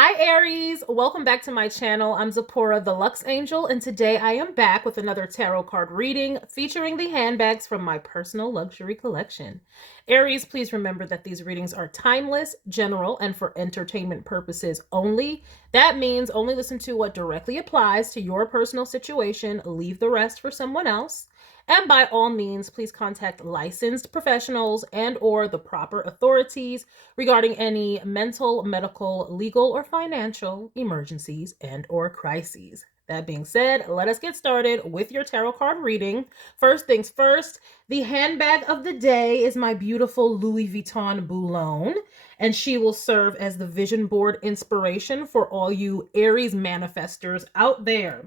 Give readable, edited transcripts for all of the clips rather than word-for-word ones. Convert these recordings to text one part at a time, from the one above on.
Hi Aries, welcome back to my channel. I'm Zipporah, the Lux Angel, and today I am back with another tarot card reading featuring the handbags from my personal luxury collection. Aries, please remember that these readings are timeless, general, and for entertainment purposes only. That means only listen to what directly applies to your personal situation, leave the rest for someone else. And by all means, please contact licensed professionals and or the proper authorities regarding any mental, medical, legal, or financial emergencies and or crises. That being said, let us get started with your tarot card reading. First things first, the handbag of the day is my beautiful Louis Vuitton Boulogne, and she will serve as the vision board inspiration for all you Aries manifestors out there.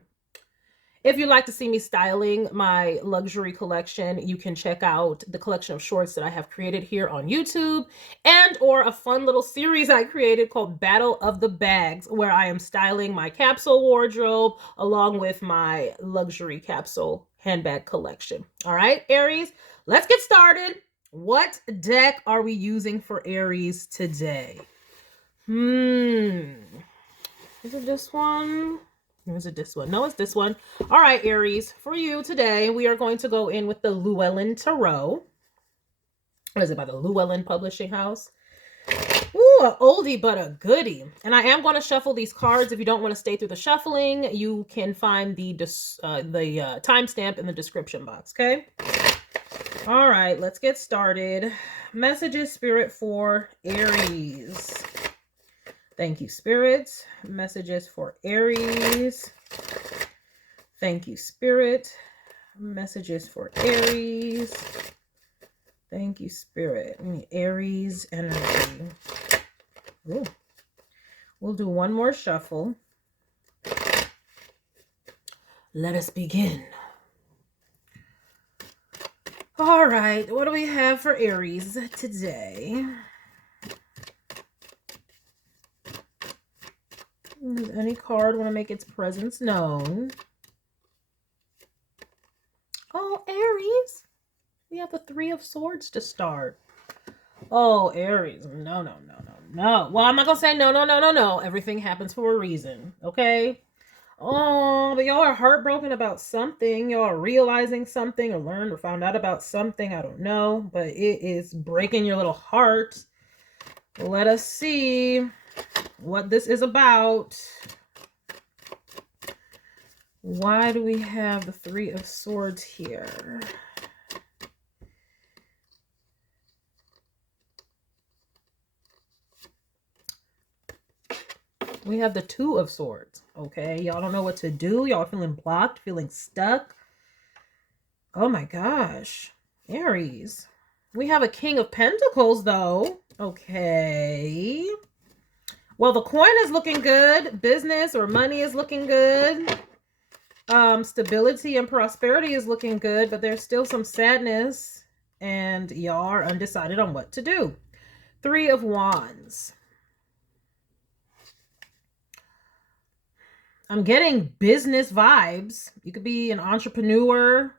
If you'd like to see me styling my luxury collection, you can check out the collection of shorts that I have created here on YouTube and or a fun little series I created called Battle of the Bags, where I am styling my capsule wardrobe along with my luxury capsule handbag collection. All right, Aries, let's get started. What deck are we using for Aries today? Is it this one? Or is it this one? No, it's this one. All right, Aries, for you today, we are going to go in with the Llewellyn Tarot. What is it, by the Llewellyn Publishing House? Ooh, an oldie but a goodie. And I am going to shuffle these cards. If you don't want to stay through the shuffling, you can find the timestamp in the description box, okay? All right, let's get started. Messages, Spirit, for Aries. Thank you, Spirit. Messages for Aries. Thank you, Spirit. Messages for Aries. Thank you, Spirit. Aries energy. Ooh. We'll do one more shuffle. Let us begin. All right, what do we have for Aries today? Does any card want to make its presence known? Oh, Aries. We have the Three of Swords to start. Oh, Aries. No. Well, I'm not going to say no. Everything happens for a reason, okay? Oh, but y'all are heartbroken about something. Y'all are realizing something or learned or found out about something. I don't know, but it is breaking your little heart. Let us see what this is about. Why do we have the Three of Swords here? We have the Two of Swords, okay? Y'all don't know what to do. Y'all feeling blocked, feeling stuck. Oh my gosh. Aries. We have a King of Pentacles, though. Okay. Well, the coin is looking good. Business or money is looking good. Stability and prosperity is looking good, but there's still some sadness, and y'all are undecided on what to do. Three of Wands. I'm getting business vibes. You could be an entrepreneur.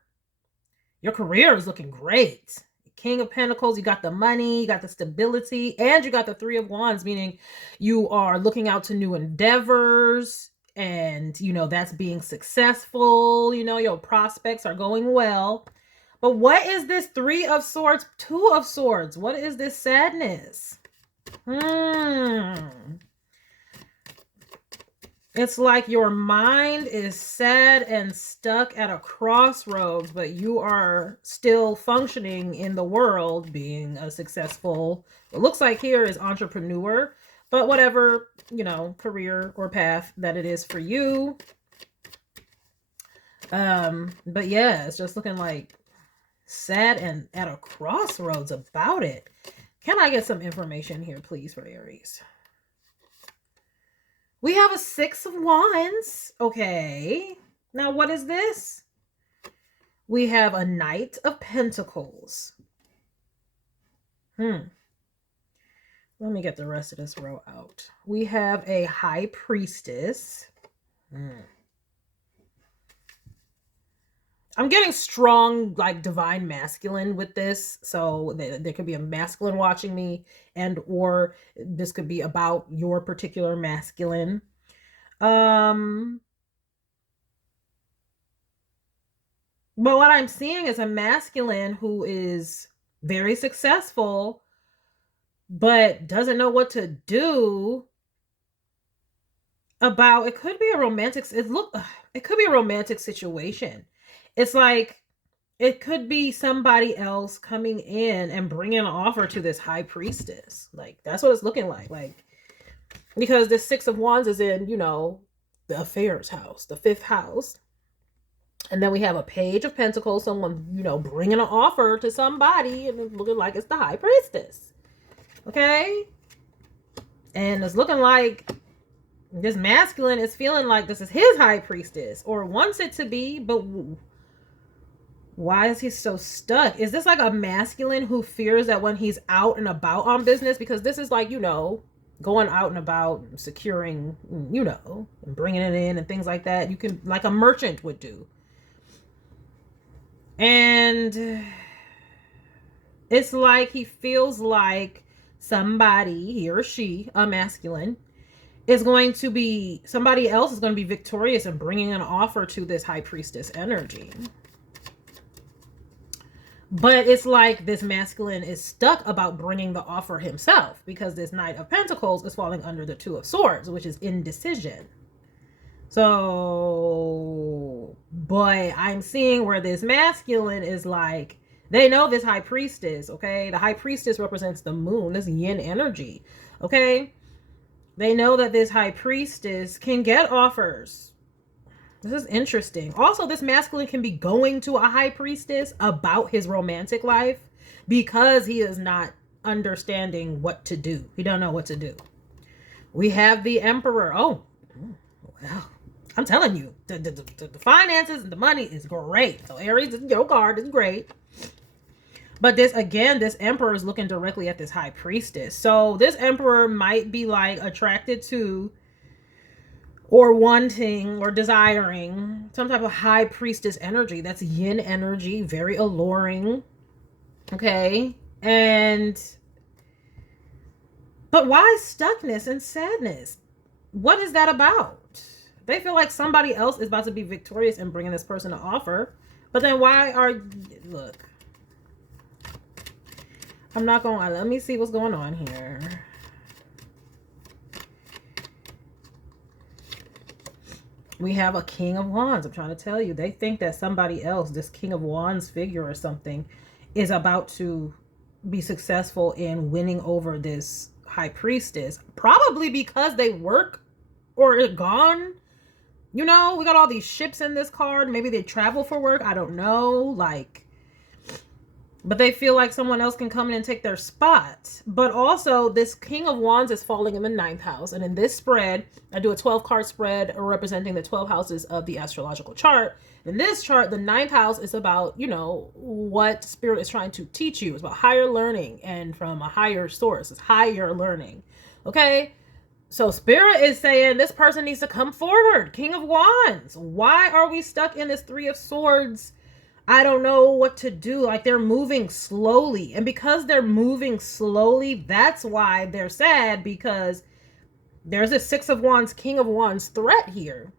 Your career is looking great. King of Pentacles, you got the money, you got the stability, and you got the Three of Wands, meaning you are looking out to new endeavors, and, you know, that's being successful. You know, your prospects are going well. But what is this Three of Swords, Two of Swords? What is this sadness? It's like your mind is sad and stuck at a crossroads, but you are still functioning in the world, being a successful, it looks like here is entrepreneur, but whatever, you know, career or path that it is for you. But yeah, it's just looking like sad and at a crossroads about it. Can I get some information here, please, for Aries? We have a Six of Wands. Okay. Now, what is this? We have a Knight of Pentacles. Let me get the rest of this row out. We have a High Priestess. I'm getting strong, like divine masculine with this. So there could be a masculine watching me, and or this could be about your particular masculine. Um, but what I'm seeing is a masculine who is very successful, but doesn't know what to do about it. Could be a romantic it could be a romantic situation. It's like it could be somebody else coming in and bringing an offer to this high priestess. Like that's what it's looking like because the 6 of Wands is in, the affairs house, the 5th house. And then we have a Page of Pentacles, someone, bringing an offer to somebody, and it's looking like it's the high priestess. Okay? And it's looking like this masculine is feeling like this is his high priestess, or wants it to be, but why is he so stuck? Is this like a masculine who fears that when he's out and about on business, because this is like, going out and about, securing, and bringing it in and things like that. You can, like a merchant would do. And it's like he feels like somebody, he or she, a masculine, somebody else is going to be victorious in bringing an offer to this high priestess energy. But it's like this masculine is stuck about bringing the offer himself, because this Knight of Pentacles is falling under the 2 of Swords, which is indecision. So, but I'm seeing where this masculine is like, they know this high priestess, okay? The high priestess represents the moon, this yin energy, okay? They know that this high priestess can get offers. This is interesting. Also, this masculine can be going to a high priestess about his romantic life because he is not understanding what to do. He don't know what to do. We have the Emperor. Oh, well, I'm telling you, the finances and the money is great. So Aries, your card is great. But this Emperor is looking directly at this high priestess. So this Emperor might be like attracted to or wanting or desiring some type of high priestess energy. That's yin energy, very alluring. Okay. But why stuckness and sadness? What is that about? They feel like somebody else is about to be victorious in bringing this person an offer. But then look. I'm not going to, let me see what's going on here. We have a King of Wands. I'm trying to tell you, they think that somebody else, this King of Wands figure or something, is about to be successful in winning over this high priestess. Probably because they work or are gone. We got all these ships in this card. Maybe they travel for work. I don't know. But they feel like someone else can come in and take their spot. But also, this King of Wands is falling in the 9th house. And in this spread, I do a 12-card spread representing the 12 houses of the astrological chart. In this chart, the 9th house is about, what Spirit is trying to teach you. It's about higher learning and from a higher source. It's higher learning. Okay? So Spirit is saying this person needs to come forward. King of Wands. Why are we stuck in this 3 of Swords? I don't know what to do. Like, they're moving slowly. And because they're moving slowly, that's why they're sad, because there's a 6 of Wands, King of Wands threat here.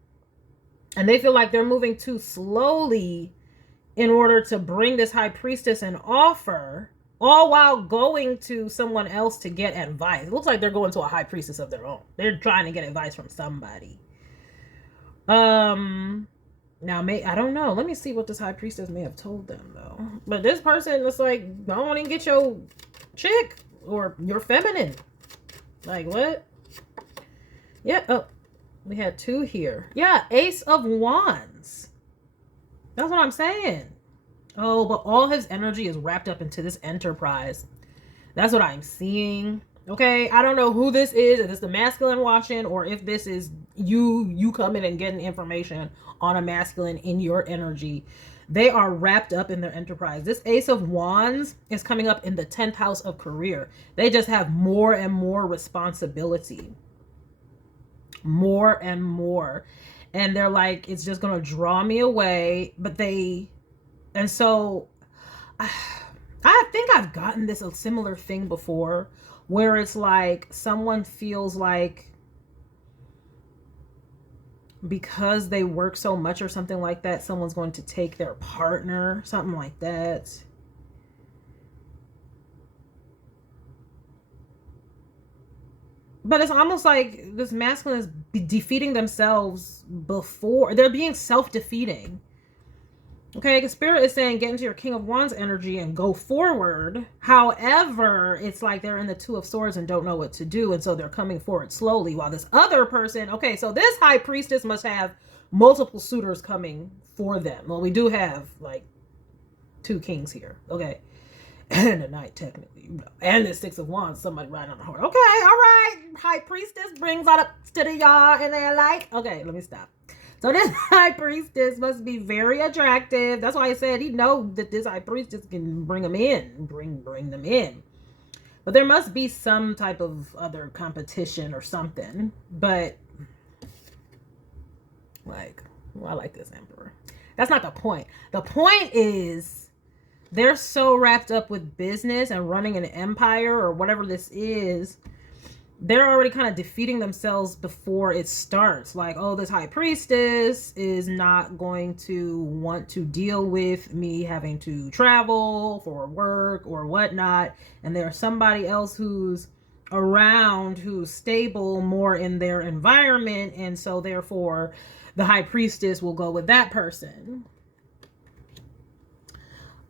And they feel like they're moving too slowly in order to bring this high priestess an offer, all while going to someone else to get advice. It looks like they're going to a high priestess of their own. They're trying to get advice from somebody. Now, I don't know. Let me see what this high priestess may have told them, though. But this person is like, I don't want to get your chick or your feminine. Like, what? Yeah. Oh, we had 2 here. Yeah, Ace of Wands. That's what I'm saying. Oh, but all his energy is wrapped up into this enterprise. That's what I'm seeing. Okay, I don't know who this is, if it's the masculine watching, or if this is you coming and getting information on a masculine in your energy. They are wrapped up in their enterprise. This Ace of Wands is coming up in the 10th house of career. They just have more and more responsibility. More and more. And they're like, it's just going to draw me away. But they And so I think I've gotten this a similar thing before where it's like someone feels like because they work so much or something like that, someone's going to take their partner, something like that. But it's almost like this masculine is defeating themselves before. They're being self-defeating. Okay, because Spirit is saying get into your King of Wands energy and go forward. However, it's like they're in the Two of Swords and don't know what to do. And so they're coming forward slowly while this other person, okay, so this High Priestess must have multiple suitors coming for them. Well, we do have like 2 kings here, okay? And a knight, technically. And the Six of Wands, somebody riding on a horse. Okay, all right. High Priestess brings all up to the yard and they're like, okay, let me stop. So this High Priestess must be very attractive. That's why I said he know that this High Priestess can bring them in, bring them in. But there must be some type of other competition or something. But like, well, I like this Emperor. That's not the point. The point is they're so wrapped up with business and running an empire or whatever this is. They're already kind of defeating themselves before it starts. Like, oh, this High Priestess is not going to want to deal with me having to travel for work or whatnot. And there's somebody else who's around who's stable more in their environment. And so therefore the High Priestess will go with that person.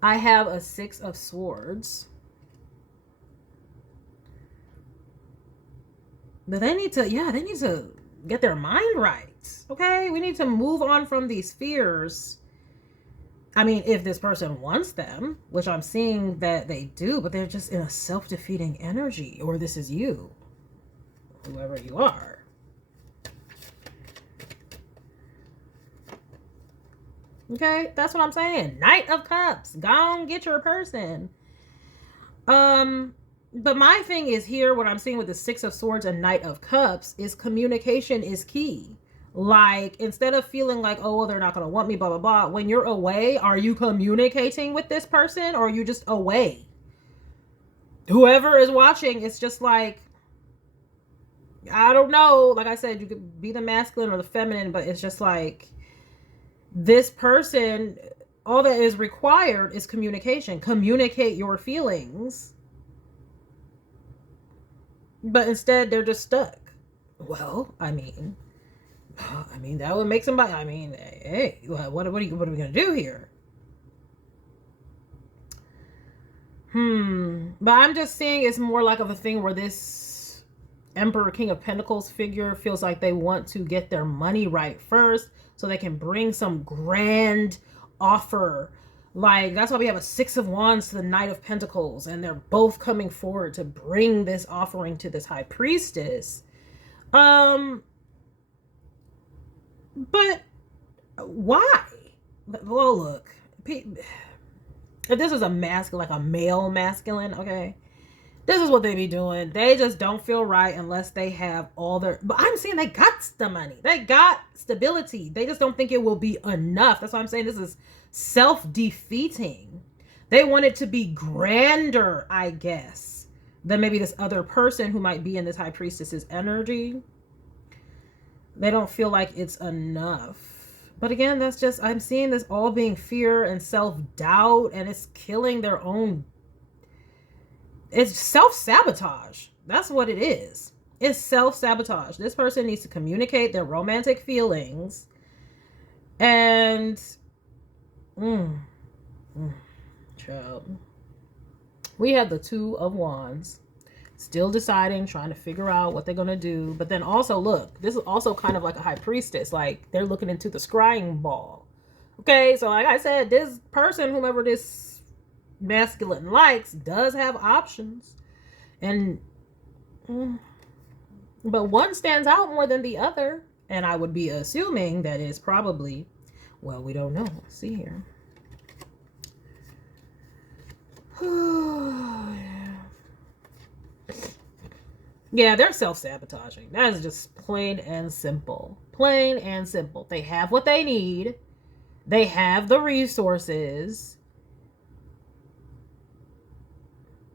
I have a 6 of Swords. But they need to get their mind right. Okay? We need to move on from these fears. I mean, if this person wants them, which I'm seeing that they do, but they're just in a self-defeating energy. Or this is you. Whoever you are. Okay? That's what I'm saying. Knight of Cups. Go on, get your person. But my thing is here, what I'm seeing with the 6 of Swords and Knight of Cups is communication is key. Like, instead of feeling like, oh, well, they're not going to want me, blah, blah, blah. When you're away, are you communicating with this person or are you just away? Whoever is watching, it's just like, I don't know. Like I said, you could be the masculine or the feminine, but it's just like this person, all that is required is communication. Communicate your feelings. But instead, they're just stuck. Well, I mean, that would make somebody, I mean, hey, what are we going to do here? But I'm just seeing it's more like of a thing where this Emperor, King of Pentacles figure feels like they want to get their money right first so they can bring some grand offer. Like, that's why we have a 6 of Wands to the Knight of Pentacles. And they're both coming forward to bring this offering to this High Priestess. But why? Well, look. If this is a masculine, like a male masculine, okay? This is what they be doing. They just don't feel right unless they have all their... But I'm saying they got the money. They got stability. They just don't think it will be enough. That's why I'm saying this is self-defeating. They want it to be grander, I guess, than maybe this other person who might be in this High Priestess's energy. They don't feel like it's enough. But again, that's just... I'm seeing this all being fear and self-doubt, and it's killing their own... It's self-sabotage. That's what it is. It's self-sabotage. This person needs to communicate their romantic feelings. And... child. We have the 2 of Wands. Still deciding, trying to figure out what they're going to do. But then also, look, this is also kind of like a High Priestess. Like, they're looking into the scrying ball. Okay, so like I said, this person, whomever this masculine likes, does have options. And but one stands out more than the other, and I would be assuming that is probably, well, we don't know. Let's see here. Yeah, they're self-sabotaging. That is just plain and simple. Plain and simple. They have what they need. They have the resources,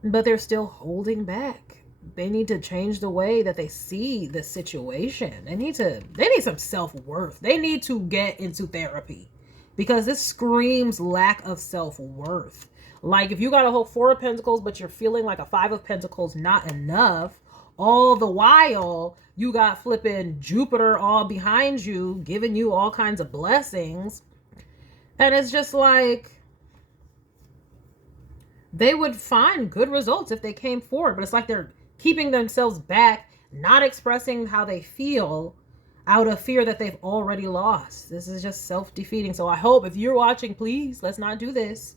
but they're still holding back. They need to change the way that they see the situation. They need some self-worth. They need to get into therapy because this screams lack of self-worth. Like if you got a whole Four of Pentacles, but you're feeling like a Five of Pentacles not enough, all the while you got flipping Jupiter all behind you, giving you all kinds of blessings. And it's just like, they would find good results if they came forward, but it's like they're keeping themselves back, not expressing how they feel out of fear that they've already lost. This is just self-defeating. So I hope if you're watching, please, let's not do this.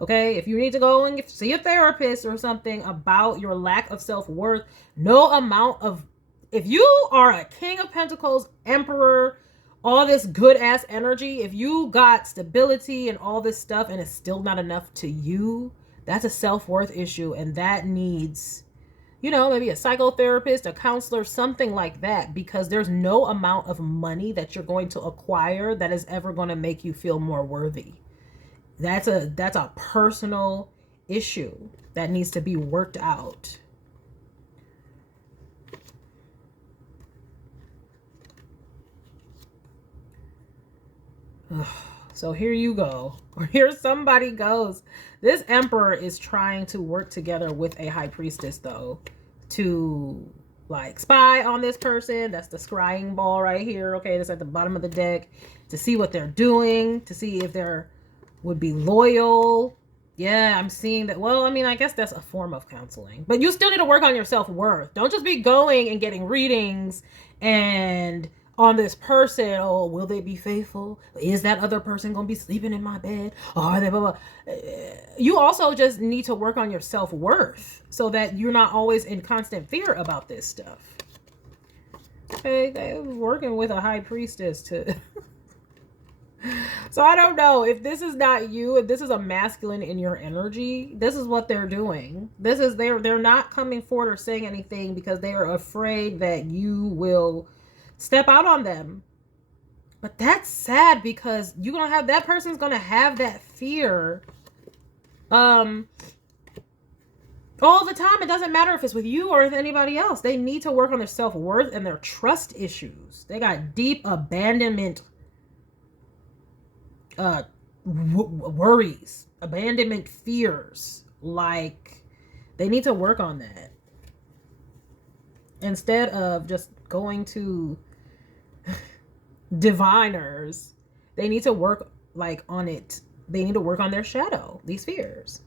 Okay, if you need to go and see a therapist or something about your lack of self-worth, no amount of, if you are a King of Pentacles, Emperor, all this good ass energy, if you got stability and all this stuff and it's still not enough to you, that's a self-worth issue, and that needs, you know, maybe a psychotherapist, a counselor, something like that, because there's no amount of money that you're going to acquire that is ever going to make you feel more worthy. That's a personal issue that needs to be worked out. So here you go, or here somebody goes. This Emperor is trying to work together with a High Priestess, though, to like spy on this person. That's the scrying ball right here. Okay, that's at the bottom of the deck, to see what they're doing, to see if they're would be loyal. Yeah, I'm seeing that. Well, I mean, I guess that's a form of counseling, but you still need to work on your self-worth. Don't just be going and getting readings and on this person. Oh, will they be faithful? Is that other person going to be sleeping in my bed? Are they blah, blah. You also just need to work on your self-worth so that you're not always in constant fear about this stuff. Okay, they're working with a High Priestess to... So I don't know if this is not you, if this is a masculine in your energy, this is what they're doing. This is, they're not coming forward or saying anything because they are afraid that you will step out on them. But that's sad, because you're going to have, that person's going to have that fear all the time. It doesn't matter if it's with you or with anybody else. They need to work on their self-worth and their trust issues. They got deep abandonment worries, abandonment fears. Like, they need to work on that instead of just going to diviners. They need to work like on it. They need to work on their shadow, these fears.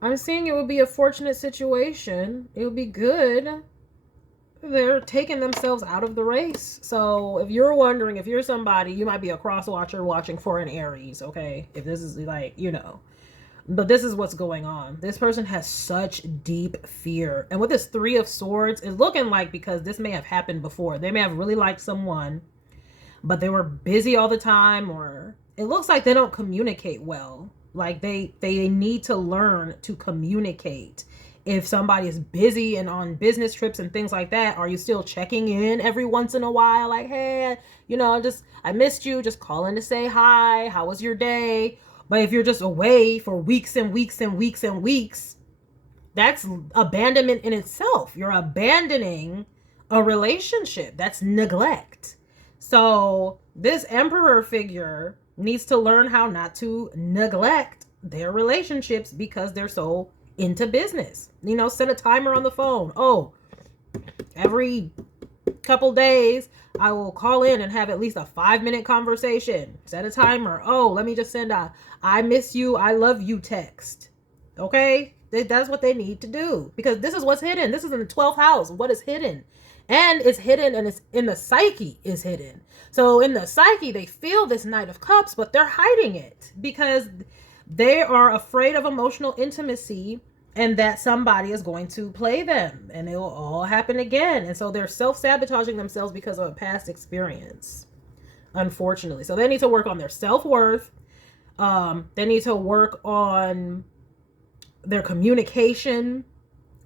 I'm seeing it would be a fortunate situation. It would be good. They're taking themselves out of the race. So if you're wondering, if you're somebody, you might be a cross watcher watching for an Aries, okay? If this is like, you know, but this is what's going on. This person has such deep fear. And with this Three of Swords, it's looking like, because this may have happened before, they may have really liked someone, but they were busy all the time, or it looks like they don't communicate well. Like they need to learn to communicate. If somebody is busy and on business trips and things like that, are you still checking in every once in a while? Like, hey, you know, I missed you, just calling to say hi. How was your day? But if you're just away for weeks and weeks and weeks and weeks, that's abandonment in itself. You're abandoning a relationship. That's neglect. So this Emperor figure needs to learn how not to neglect their relationships because they're so into business. You know, set a timer on the phone. Oh, every couple days I will call in and have at least a 5-minute conversation. Set a timer. Oh, let me just send a I miss you, I love you text. Okay, that's what they need to do, because this is what's hidden. This is in the 12th house. What is hidden? And it's hidden, and it's in the psyche is hidden. So in the psyche, they feel this Knight of Cups, but they're hiding it because they are afraid of emotional intimacy and that somebody is going to play them and it will all happen again. And so they're self-sabotaging themselves because of a past experience, unfortunately. So they need to work on their self-worth. They need to work on their communication.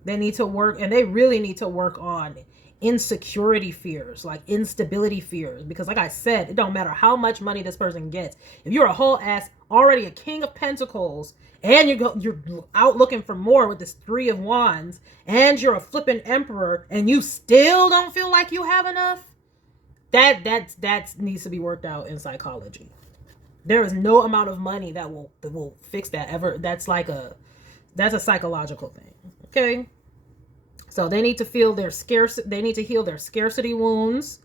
They need to work, and they really need to work on insecurity fears, like instability fears. Because like I said, it don't matter how much money this person gets. If you're a whole ass, already a king of pentacles, and you're out looking for more with this 3 of wands, and you're a flipping emperor, and you still don't feel like you have enough, that needs to be worked out in psychology. There is no amount of money that will fix that ever. That's a psychological thing. Okay. So they need to feel their they need to heal their scarcity wounds.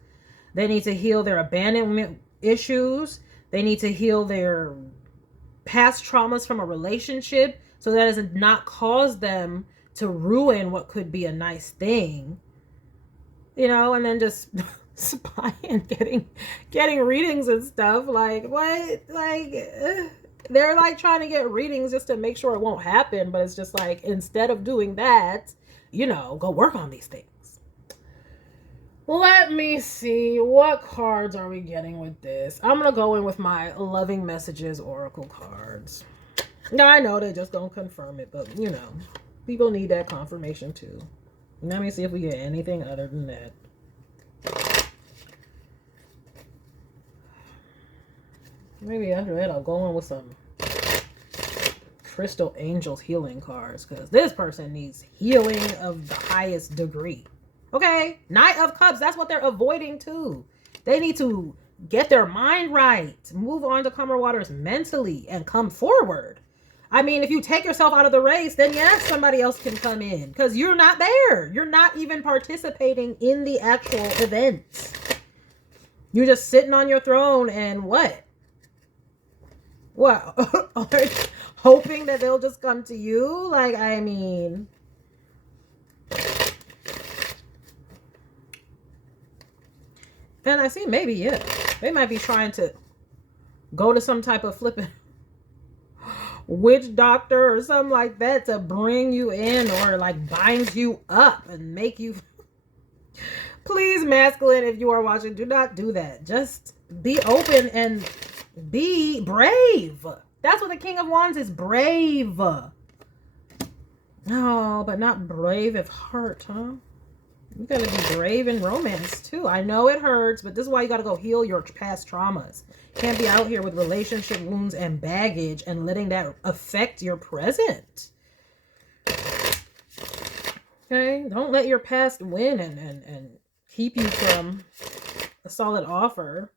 They need to heal their abandonment issues. They need to heal their past traumas from a relationship, so that does not cause them to ruin what could be a nice thing. And then just spying, getting readings and stuff. Like, what? Like, they're like trying to get readings just to make sure it won't happen. But it's just like, instead of doing that, go work on these things. Let me see. What cards are we getting with this? I'm going to go in with my Loving Messages Oracle cards. Now, I know they just don't confirm it, but, people need that confirmation too. Let me see if we get anything other than that. Maybe after that, I'll go in with some Crystal Angels healing cards, because this person needs healing of the highest degree. Okay? Knight of Cups, that's what they're avoiding too. They need to get their mind right, move on to calmer waters mentally, and come forward. I mean, if you take yourself out of the race, then yes, somebody else can come in, because you're not there. You're not even participating in the actual events. You're just sitting on your throne and what? Hoping that they'll just come to you? Like, I mean, and I see maybe, yeah, they might be trying to go to some type of flipping witch doctor or something like that to bring you in, or like bind you up and make you. Please, masculine, if you are watching, do not do that. Just be open and be brave. That's what the King of Wands is, brave. No, but not brave of heart, huh? You gotta be brave in romance too. I know it hurts, but this is why you gotta go heal your past traumas. Can't be out here with relationship wounds and baggage and letting that affect your present. Okay? Don't let your past win and keep you from a solid offer,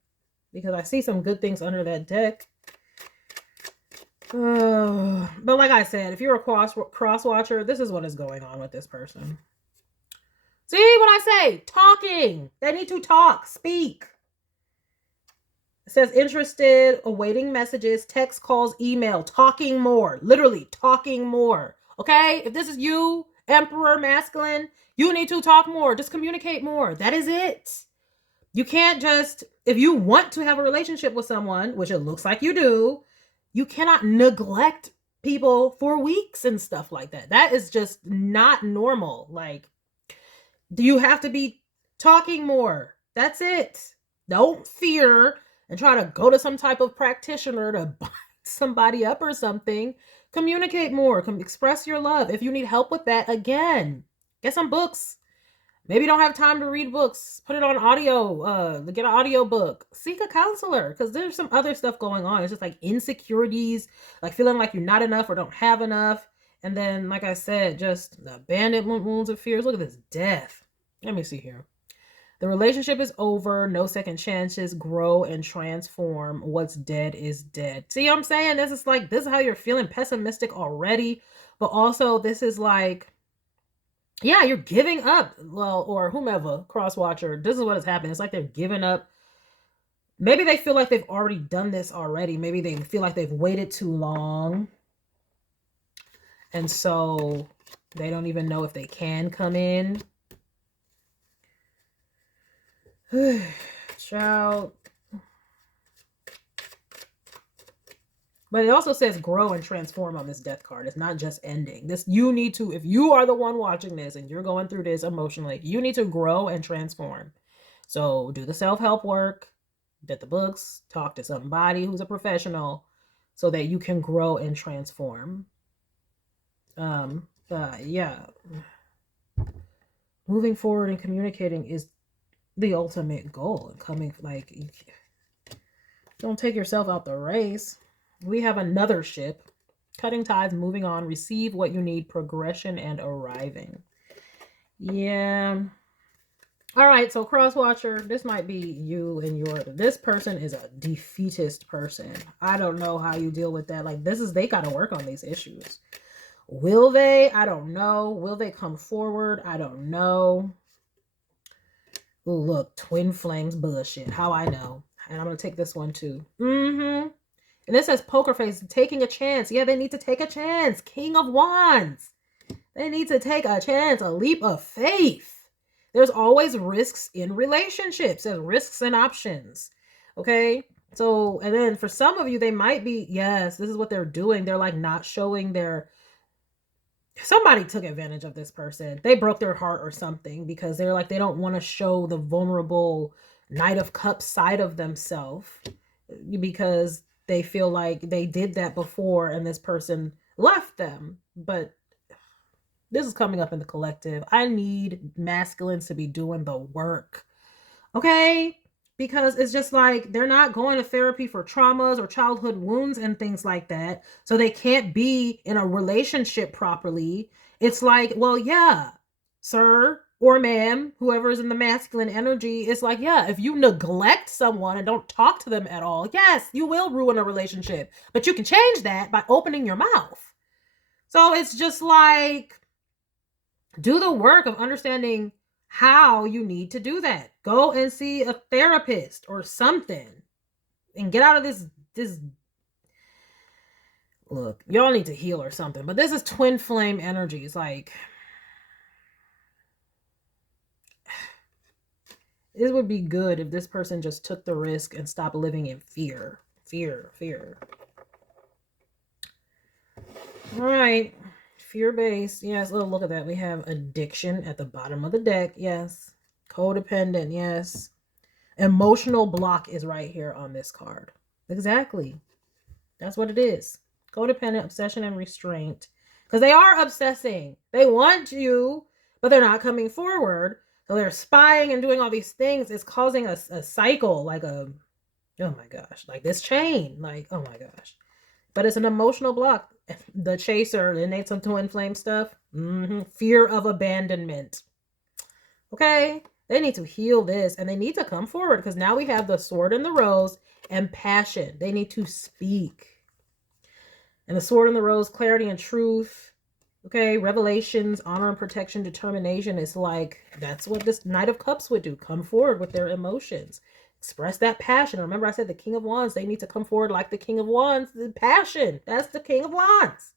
because I see some good things under that deck. But like I said, if you're a cross watcher, this is what is going on with this person. See what I say? Talking. They need to talk, speak. It says interested, awaiting messages, text, calls, email, talking more. Literally talking more. Okay? If this is you, Emperor masculine, you need to talk more. Just communicate more. That is it. You can't just, if you want to have a relationship with someone, which it looks like you do, you cannot neglect people for weeks and stuff like that. That is just not normal. Like, do you have to be talking more? That's it. Don't fear and try to go to some type of practitioner to bind somebody up or something. Communicate more. Express your love. If you need help with that, again, get some books. Maybe you don't have time to read books. Put it on audio. Get an audio book. Seek a counselor, because there's some other stuff going on. It's just like insecurities, like feeling like you're not enough or don't have enough. And then, like I said, just the abandonment wounds of fears. Look at this death. Let me see here. The relationship is over. No second chances. Grow and transform. What's dead is dead. See what I'm saying? This is how you're feeling, pessimistic already. But also, this is like, yeah, you're giving up. Well, or whomever, cross watcher, this is what is happening. It's like they're giving up. Maybe they feel like they've already done this already. Maybe they feel like they've waited too long. And so they don't even know if they can come in. Child. But it also says grow and transform on this death card. It's not just ending. This, you need to, if you are the one watching this and you're going through this emotionally, you need to grow and transform. So do the self-help work, get the books, talk to somebody who's a professional so that you can grow and transform. Yeah. moving forward and communicating is the ultimate goal. And coming, like, don't take yourself out the race. We have another ship. Cutting ties, moving on, receive what you need, progression, and arriving. Yeah. All right, so cross-watcher, this might be you and this person is a defeatist person. I don't know how you deal with that. Like, they got to work on these issues. Will they? I don't know. Will they come forward? I don't know. Ooh, look, twin flames bullshit. How I know. And I'm going to take this one too. And this says poker face, taking a chance. Yeah, they need to take a chance. King of Wands. They need to take a chance, a leap of faith. There's always risks in relationships. There's risks and options. Okay? So, and then for some of you, they might be, yes, this is what they're doing. They're like not showing their, somebody took advantage of this person. They broke their heart or something because they're like, they don't want to show the vulnerable Knight of Cups side of themselves because they feel like they did that before and this person left them. But this is coming up in the collective. I need masculines to be doing the work. Okay? Because it's just like they're not going to therapy for traumas or childhood wounds and things like that. So they can't be in a relationship properly. It's like, well, yeah, sir or ma'am, whoever is in the masculine energy, it's like, yeah, if you neglect someone and don't talk to them at all, yes, you will ruin a relationship. But you can change that by opening your mouth. So it's just like, do the work of understanding how you need to do that. Go and see a therapist or something and get out of this. Look, y'all need to heal or something. But this is twin flame energy. It's like, it would be good if this person just took the risk and stopped living in fear. Fear. All right. Fear-based. Yes, look at that. We have addiction at the bottom of the deck. Yes. Codependent. Yes. Emotional block is right here on this card. Exactly. That's what it is. Codependent, obsession, and restraint. Because they are obsessing. They want you, but they're not coming forward. So they're spying and doing all these things. It's causing a cycle, like a, oh my gosh, like this chain. Like, oh my gosh. But it's an emotional block. The chaser, the innate some twin flame stuff. Fear of abandonment. Okay? They need to heal this and they need to come forward because now we have the sword and the rose and passion. They need to speak. And the sword and the rose, clarity and truth. Okay? Revelations, honor and protection, determination. It's like, that's what this Knight of Cups would do. Come forward with their emotions. Express that passion. Remember I said the King of Wands, they need to come forward like the King of Wands. The passion. That's the King of Wands.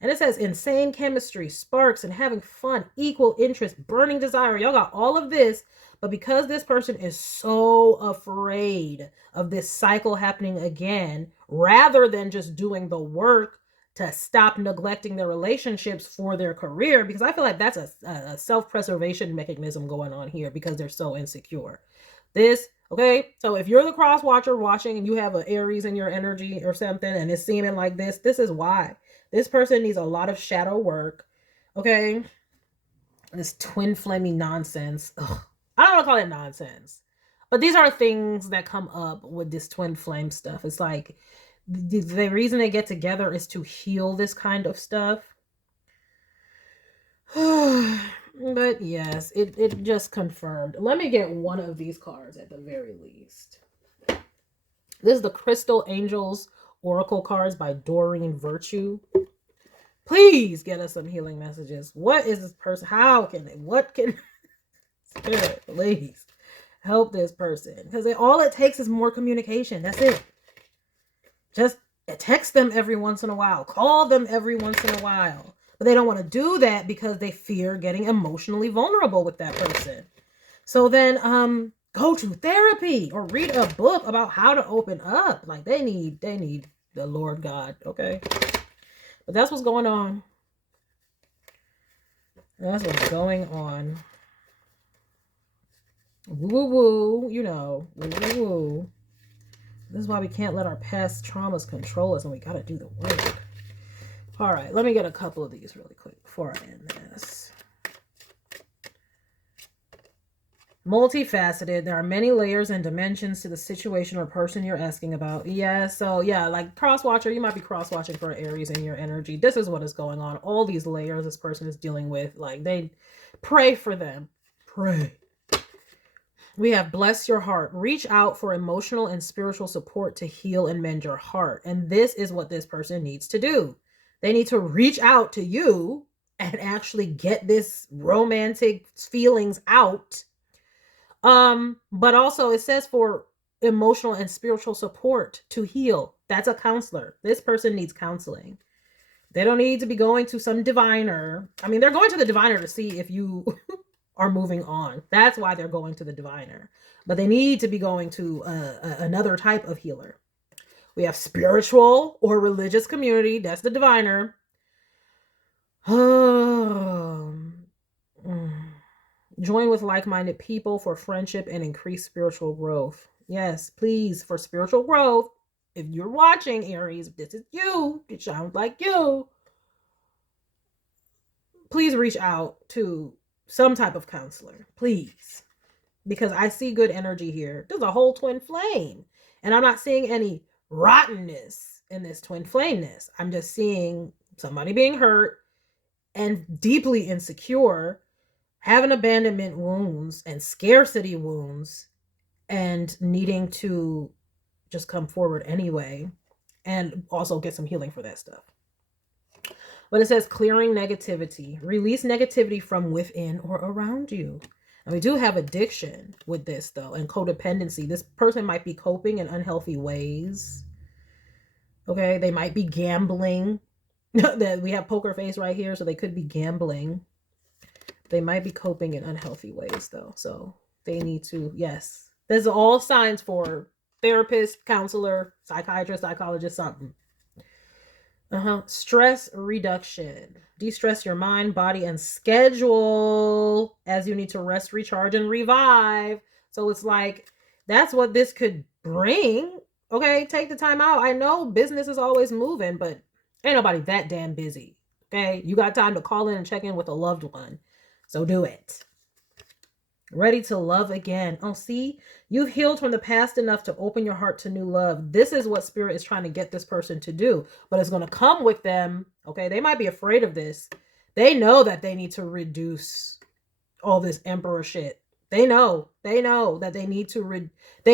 And it says insane chemistry, sparks, and having fun, equal interest, burning desire. Y'all got all of this. But because this person is so afraid of this cycle happening again, rather than just doing the work to stop neglecting their relationships for their career, because I feel like that's a self-preservation mechanism going on here because they're so insecure. Okay, so if you're the cross watcher watching and you have an Aries in your energy or something and it's seeming like this is why. This person needs a lot of shadow work, okay? This twin flaming nonsense. Ugh. I don't want to call it nonsense, but these are things that come up with this twin flame stuff. It's like the reason they get together is to heal this kind of stuff. But yes, it just confirmed. Let me get one of these cards at the very least. This is the Crystal Angels Oracle cards by Doreen Virtue. Please get us some healing messages. What is this person? How can they? What can Spirit, please help this person? Because all it takes is more communication. That's it. Just text them every once in a while. Call them every once in a while. But they don't want to do that because they fear getting emotionally vulnerable with that person. So then go to therapy or read a book about how to open up. Like they need the Lord God, okay? But that's what's going on. That's what's going on. Woo-woo, you know. Woo-woo. This is why we can't let our past traumas control us and we got to do the work. All right, let me get a couple of these really quick before I end this. Multifaceted. There are many layers and dimensions to the situation or person you're asking about. Yeah, so yeah, like cross-watcher, you might be cross-watching for Aries in your energy. This is what is going on. All these layers this person is dealing with. Like, they pray for them. Pray. We have bless your heart. Reach out for emotional and spiritual support to heal and mend your heart. And this is what this person needs to do. They need to reach out to you and actually get this romantic feelings out. But also it says for emotional and spiritual support to heal. That's a counselor. This person needs counseling. They don't need to be going to some diviner. I mean, they're going to the diviner to see if you are moving on. That's why they're going to the diviner. But they need to be going to another type of healer. We have spiritual or religious community. That's the diviner. Join with like-minded people for friendship and increased spiritual growth. Yes, please, for spiritual growth. If you're watching, Aries, if this is you, it sounds like you. Please reach out to some type of counselor, please. Because I see good energy here. There's a whole twin flame. And I'm not seeing any rottenness in this twin flameness. I'm just seeing somebody being hurt and deeply insecure, having abandonment wounds and scarcity wounds, and needing to just come forward anyway and also get some healing for that stuff. But it says clearing negativity. Release negativity from within or around you. And we do have addiction with this, though, and codependency. This person might be coping in unhealthy ways. Okay, they might be gambling. That we have poker face right here, so they could be gambling. They might be coping in unhealthy ways, though. So they need to, yes. There's all signs for therapist, counselor, psychiatrist, psychologist, something. Stress reduction. De-stress your mind, body, and schedule as you need to rest, recharge, and revive. So it's like, that's what this could bring. Okay, take the time out. I know business is always moving, but ain't nobody that damn busy. Okay, you got time to call in and check in with a loved one. So do it. Ready to love again. Oh, see, you've healed from the past enough to open your heart to new love. This is what Spirit is trying to get this person to do, but it's going to come with them. Okay, they might be afraid of this. They know that they need to reduce all this emperor shit. They know that they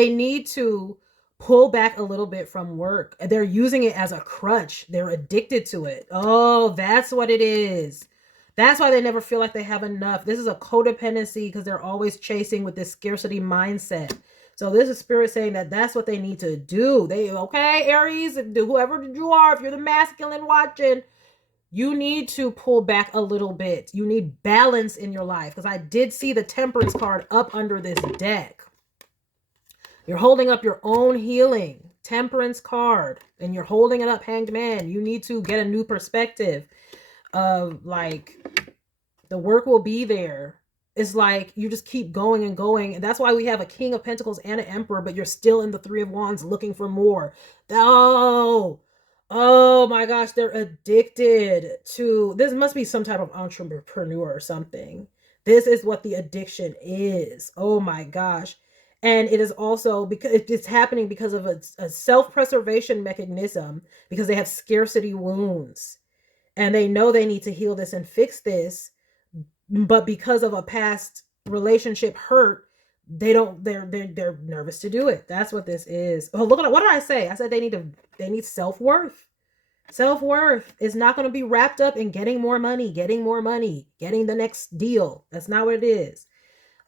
need to pull back a little bit from work. They're using it as a crutch. They're addicted to it. Oh, that's what it is. That's why they never feel like they have enough. This is a codependency because they're always chasing with this scarcity mindset. So this is Spirit saying that that's what they need to do. Okay, Aries, whoever you are, if you're the masculine watching, you need to pull back a little bit. You need balance in your life, because I did see the Temperance card up under this deck. You're holding up your own healing. Temperance card. And you're holding it up, Hanged Man. You need to get a new perspective of, like, the work will be there. It's like you just keep going and going. And that's why we have a King of Pentacles and an Emperor, but you're still in the Three of Wands looking for more. Oh my gosh, they're addicted to, this must be some type of entrepreneur or something. This is what the addiction is. Oh my gosh. And it is also because it's happening because of a self-preservation mechanism, because they have scarcity wounds. And they know they need to heal this and fix this, but because of a past relationship hurt, they're nervous to do it. That's what this is. Oh, look at, what did I say? I said they need self-worth. Self-worth is not going to be wrapped up in getting more money, getting the next deal. That's not what it is.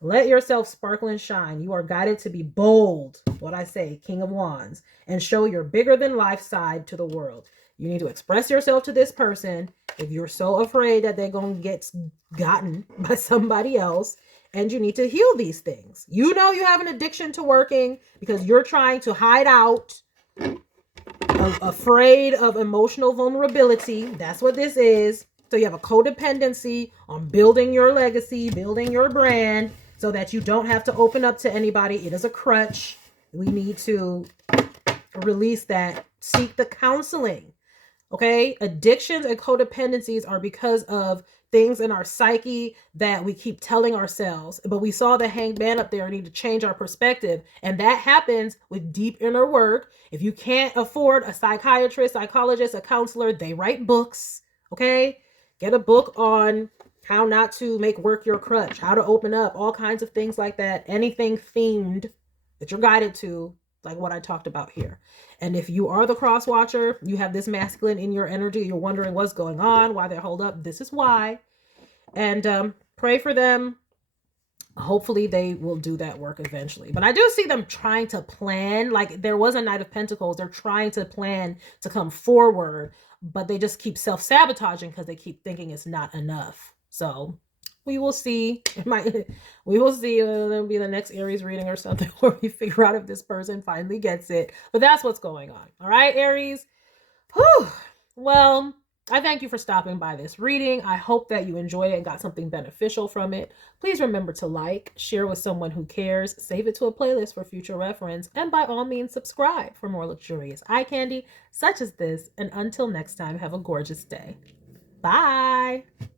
Let yourself sparkle and shine. You are guided to be bold, what I say, King of Wands, and show your bigger than life side to the world. You need to express yourself to this person if you're so afraid that they're going to get gotten by somebody else, and you need to heal these things. You know you have an addiction to working because you're trying to hide out, afraid of emotional vulnerability. That's what this is. So you have a codependency on building your legacy, building your brand, so that you don't have to open up to anybody. It is a crutch. We need to release that. Seek the counseling. Okay, addictions and codependencies are because of things in our psyche that we keep telling ourselves. But we saw the hanged man up there and need to change our perspective. And that happens with deep inner work. If you can't afford a psychiatrist, psychologist, a counselor, they write books. Okay, get a book on how not to make work your crutch, how to open up, all kinds of things like that. Anything themed that you're guided to, like what I talked about here. And if you are the cross watcher, you have this masculine in your energy, you're wondering what's going on, why they're holed up, this is why. And pray for them. Hopefully they will do that work eventually. But I do see them trying to plan. Like there was a Knight of Pentacles. They're trying to plan to come forward, but they just keep self-sabotaging because they keep thinking it's not enough. So we will see. We will see. There'll be the next Aries reading or something where we figure out if this person finally gets it. But that's what's going on. All right, Aries. Whew. Well, I thank you for stopping by this reading. I hope that you enjoyed it and got something beneficial from it. Please remember to like, share with someone who cares, save it to a playlist for future reference, and by all means, subscribe for more luxurious eye candy such as this. And until next time, have a gorgeous day. Bye.